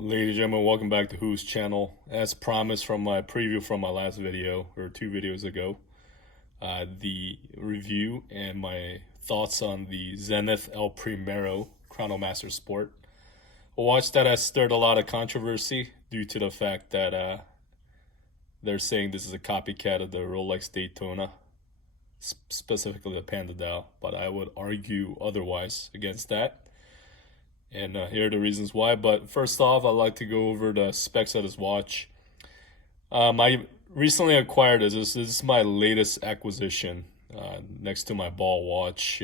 Ladies and gentlemen, welcome back to Who's channel. As promised from my preview from my last video, or 2 videos ago, the review and my thoughts on the Zenith Primero Chronomaster Sport. A watch that has stirred a lot of controversy due to the fact that they're saying this is a copycat of the Rolex Daytona, specifically the Panda Dial, but I would argue otherwise against that. And here are the reasons why. But first off, I'd like to go over the specs of this watch. I recently acquired this. This is my latest acquisition next to my ball watch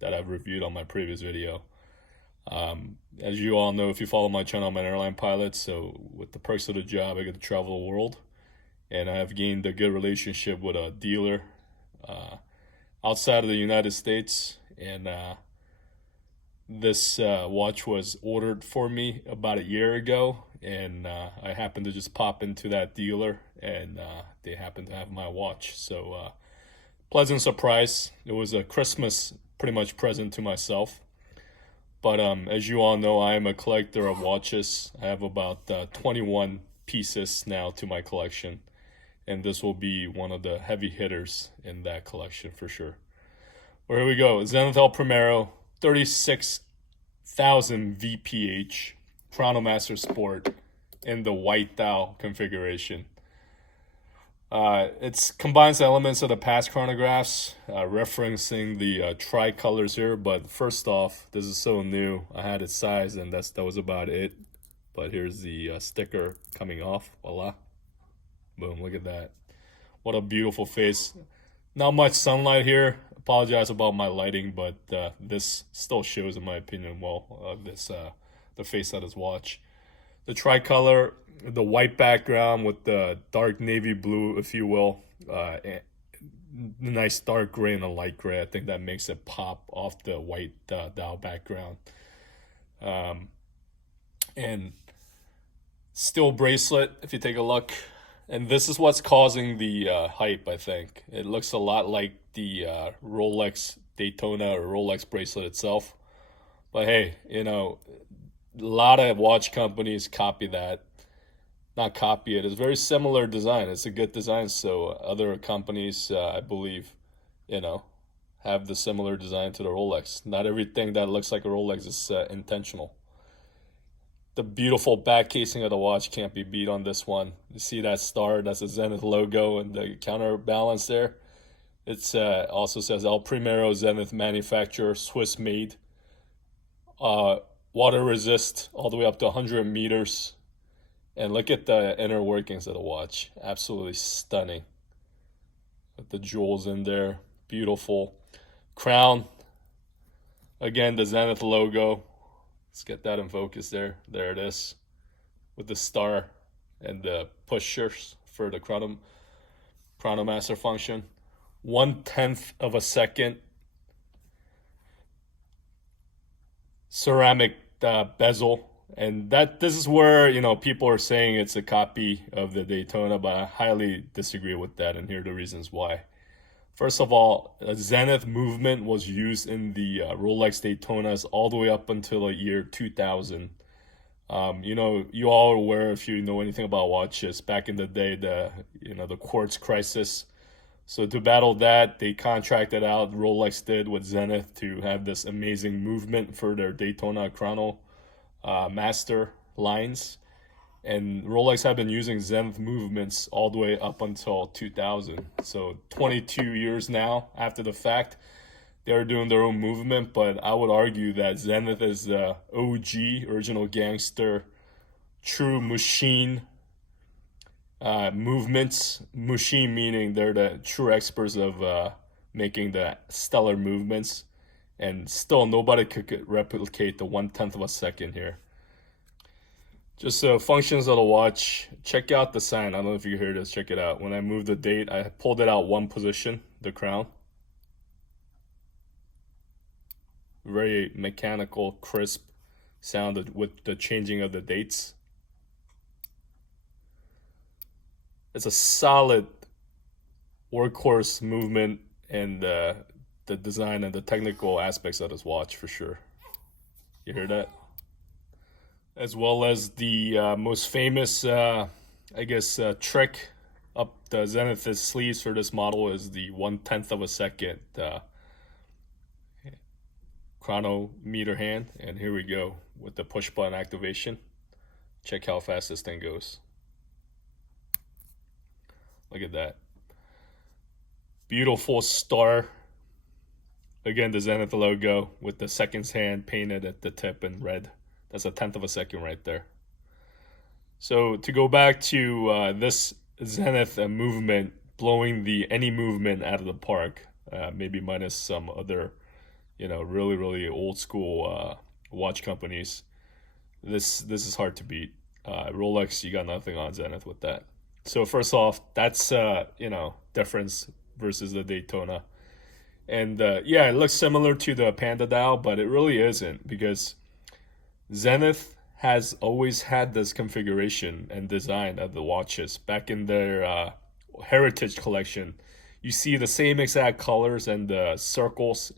that I've reviewed on my previous video. As you all know, if you follow my channel, I'm an airline pilot. So with the perks of the job, I get to travel the world. And I have gained a good relationship with a dealer outside of the United States. And this watch was ordered for me about a year ago, and I happened to just pop into that dealer, and they happened to have my watch. So pleasant surprise. It was a Christmas pretty much present to myself. But as you all know, I am a collector of watches. I have about 21 pieces now to my collection, and this will be one of the heavy hitters in that collection for sure. Well, here we go. Zenith Primero, 36,000 VPH Chronomaster Sport in the white dial configuration. It combines elements of the past chronographs, referencing the tricolors here. But first off, this is so new. I had it sized, and that was about it. But here's the sticker coming off. Voila. Boom, look at that. What a beautiful face. Not much sunlight here. Apologize about my lighting, but this still shows, in my opinion, well, the face of this watch. The tricolor, the white background with the dark navy blue, if you will, nice dark gray and a light gray. I think that makes it pop off the white dial background. And steel bracelet, if you take a look. And this is what's causing the hype, I think. It looks a lot like the Rolex Daytona or Rolex bracelet itself. But hey, you know, a lot of watch companies copy that. Not copy it. It's very similar design. It's a good design. So other companies, I believe, you know, have the similar design to the Rolex. Not everything that looks like a Rolex is intentional. The beautiful back casing of the watch can't be beat on this one. You see that star? That's the Zenith logo and the counterbalance there. It's also says El Primero Zenith manufacturer, Swiss made. Water resist all the way up to 100 meters. And look at the inner workings of the watch. Absolutely stunning. With the jewels in there. Beautiful. Crown. Again, the Zenith logo. Let's get that in focus there. There it is. With the star and the pushers for the Chronomaster function. 1/10 of a second. Ceramic bezel. And this is where, you know, people are saying it's a copy of the Daytona, but I highly disagree with that, and here are the reasons why. First of all, a Zenith movement was used in the Rolex Daytonas all the way up until the year 2000. You know, you all are aware, if you know anything about watches, back in the day, the quartz crisis. So to battle that, they contracted out, Rolex did with Zenith, to have this amazing movement for their Daytona Chrono Master lines. And Rolex have been using Zenith movements all the way up until 2000. So 22 years now after the fact, they're doing their own movement. But I would argue that Zenith is the OG, original gangster, true machine movements. Machine meaning they're the true experts of making the stellar movements. And still nobody could replicate the 1/10 of a second here. Just functions of the watch. Check out the sign. I don't know if you hear this. Check it out. When I moved the date, I pulled it out one position, the crown. Very mechanical, crisp sound with the changing of the dates. It's a solid workhorse movement, and the design and the technical aspects of this watch for sure. You hear that? as well as the most famous, I guess, trick up the Zenith's sleeves for this model is the 1/10 of a second chronometer hand. And here we go with the push button activation. Check how fast this thing goes. Look at that. Beautiful star. Again, the Zenith logo with the seconds hand painted at the tip in red. That's 1/10 of a second right there. So to go back to this Zenith movement, blowing any movement out of the park, maybe minus some other, really, really old school watch companies. This is hard to beat. Rolex, you got nothing on Zenith with that. So first off, that's difference versus the Daytona. And yeah, it looks similar to the Panda dial, but it really isn't, because Zenith has always had this configuration and design of the watches. Back in their Heritage collection, you see the same exact colors and the circles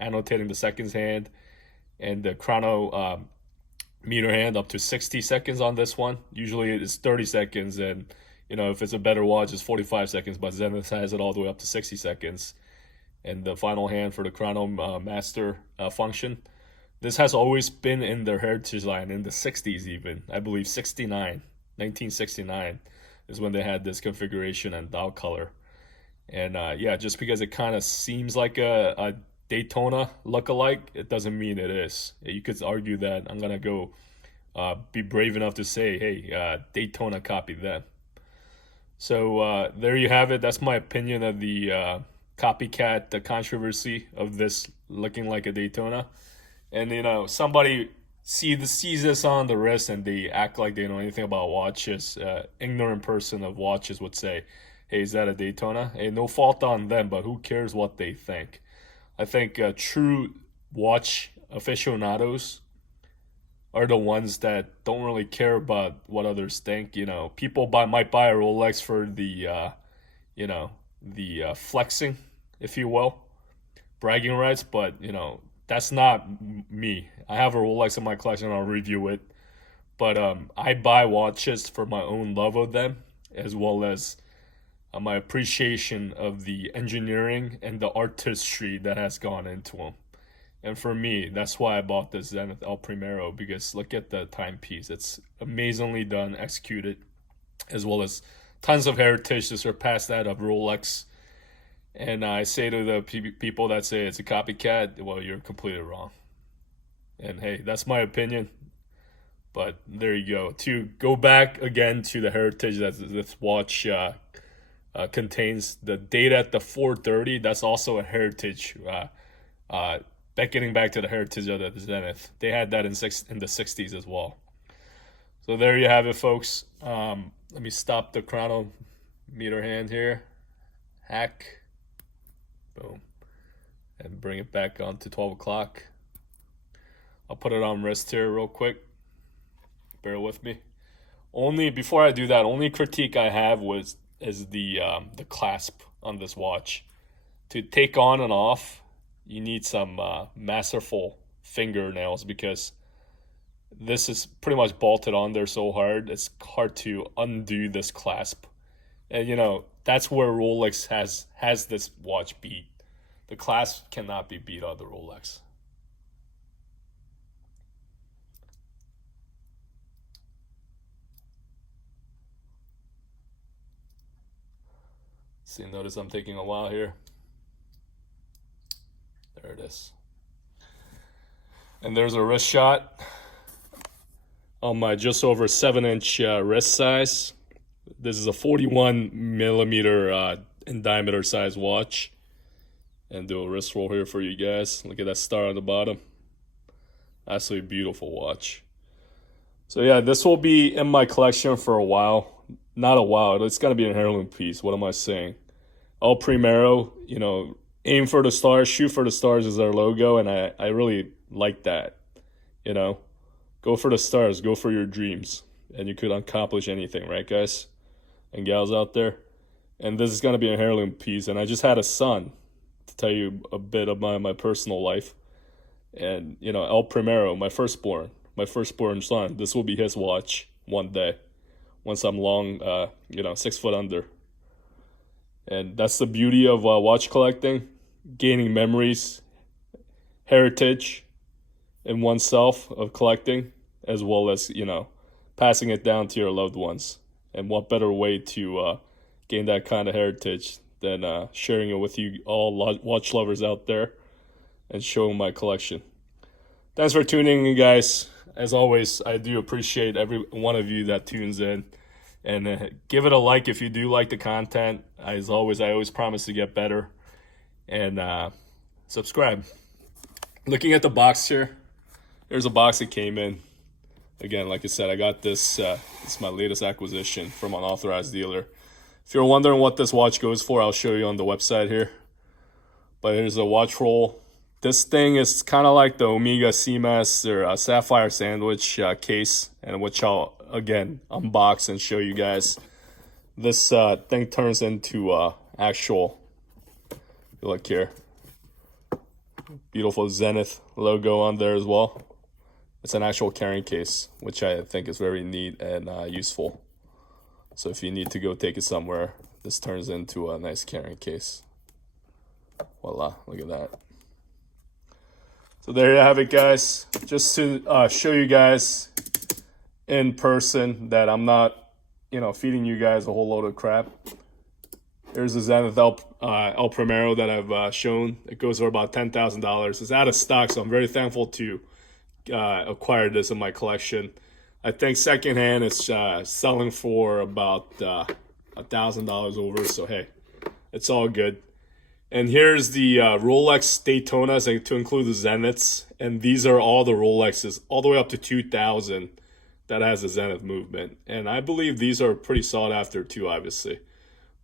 annotating the seconds hand and the chrono meter hand up to 60 seconds on this one. Usually it's 30 seconds, and if it's a better watch, it's 45 seconds, but Zenith has it all the way up to 60 seconds. And the final hand for the Chronomaster function. This has always been in their Heritage line in the 60s even. I believe 1969 is when they had this configuration and dial color. And yeah, just because it kind of seems like a Daytona lookalike, it doesn't mean it is. You could argue that. I'm going to go be brave enough to say, hey, Daytona copied them. So there you have it. That's my opinion of the copycat, the controversy of this looking like a Daytona. And somebody sees this on the wrist and they act like they know anything about watches. Ignorant person of watches would say, hey, is that a Daytona? Hey, no fault on them, but who cares what they think? I think true watch aficionados are the ones that don't really care about what others think. People might buy a Rolex for the flexing, if you will, bragging rights, but that's not me. I have a Rolex in my collection. I'll review it, but I buy watches for my own love of them, as well as my appreciation of the engineering and the artistry that has gone into them. And for me, that's why I bought this Zenith El Primero, because look at the timepiece. It's amazingly done, executed, as well as tons of heritage to surpass that of Rolex. And I say to the people that say it's a copycat, well, you're completely wrong. And hey, that's my opinion. But there you go. To go back again to the heritage that this watch contains, the date at the 4:30, that's also a heritage. Getting back to the heritage of the Zenith, they had that in the 60s as well. So there you have it, folks. Let me stop the chronometer hand here. Hack. Boom. And bring it back on to 12 o'clock. I'll put it on wrist here real quick. Bear with me. Before I do that, only critique I have is the clasp on this watch. To take on and off, you need some masterful fingernails, because this is pretty much bolted on there so hard, it's hard to undo this clasp. And that's where Rolex has this watch beat. The clasp cannot be beat on the Rolex. See, notice I'm taking a while here. There it is. And there's a wrist shot on my just over 7-inch wrist size. This is a 41 millimeter in diameter size watch. And do a wrist roll here for you guys. Look at that star on the bottom. Absolutely beautiful watch. So yeah, this will be in my collection for a while. Not a while. It's going to be an heirloom piece. What am I saying? El Primero, aim for the stars, shoot for the stars is our logo, and I really like that. Go for the stars, go for your dreams, and you could accomplish anything, right, guys and gals out there? And this is going to be a heirloom piece, and I just had a son, to tell you a bit of my personal life. And El Primero, my firstborn, my firstborn son. This will be his watch one day, once I'm long, 6 foot under. And that's the beauty of watch collecting, gaining memories, heritage in oneself of collecting, as well as, passing it down to your loved ones. And what better way to gain that kind of heritage than sharing it with you all watch lovers out there and showing my collection. Thanks for tuning in, guys. As always, I do appreciate every one of you that tunes in. And give it a like if you do like the content. As always, I always promise to get better. And subscribe. Looking at the box here, there's a box that came in. Again, like I said, I got this. It's my latest acquisition from an authorized dealer. If you're wondering what this watch goes for, I'll show you on the website here. But here's a watch roll. This thing is kind of like the Omega Seamaster Sapphire Sandwich case, and which I'll, again, unbox and show you guys. This thing turns into actual, look here, beautiful Zenith logo on there as well. It's an actual carrying case, which I think is very neat and useful. So if you need to go take it somewhere, this turns into a nice carrying case. Voila, look at that. So there you have it, guys. Just to show you guys in person that I'm not, feeding you guys a whole load of crap. Here's the Zenith El Primero that I've shown. It goes for about $10,000. It's out of stock, so I'm very thankful to acquire this in my collection. I think secondhand it's selling for about $1,000 over, so hey, it's all good. And here's the Rolex Daytonas, to include the Zeniths, and these are all the Rolexes, all the way up to 2000, that has a Zenith movement. And I believe these are pretty sought after too, obviously.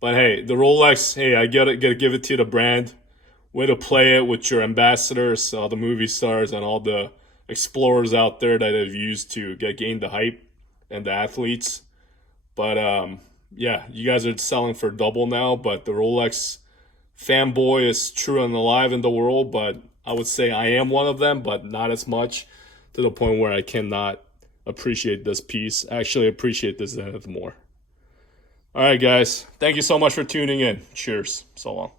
But hey, the Rolex, hey, I gotta give it to the brand. Way to play it with your ambassadors, all the movie stars, and all the explorers out there that have used to gain the hype, and the athletes. But yeah, you guys are selling for double now. But the Rolex fanboy is true and alive in the world, but I would say I am one of them, but not as much, to the point where I cannot appreciate this piece. Actually appreciate this Zenith more. All right, guys, thank you so much for tuning in. Cheers. So long.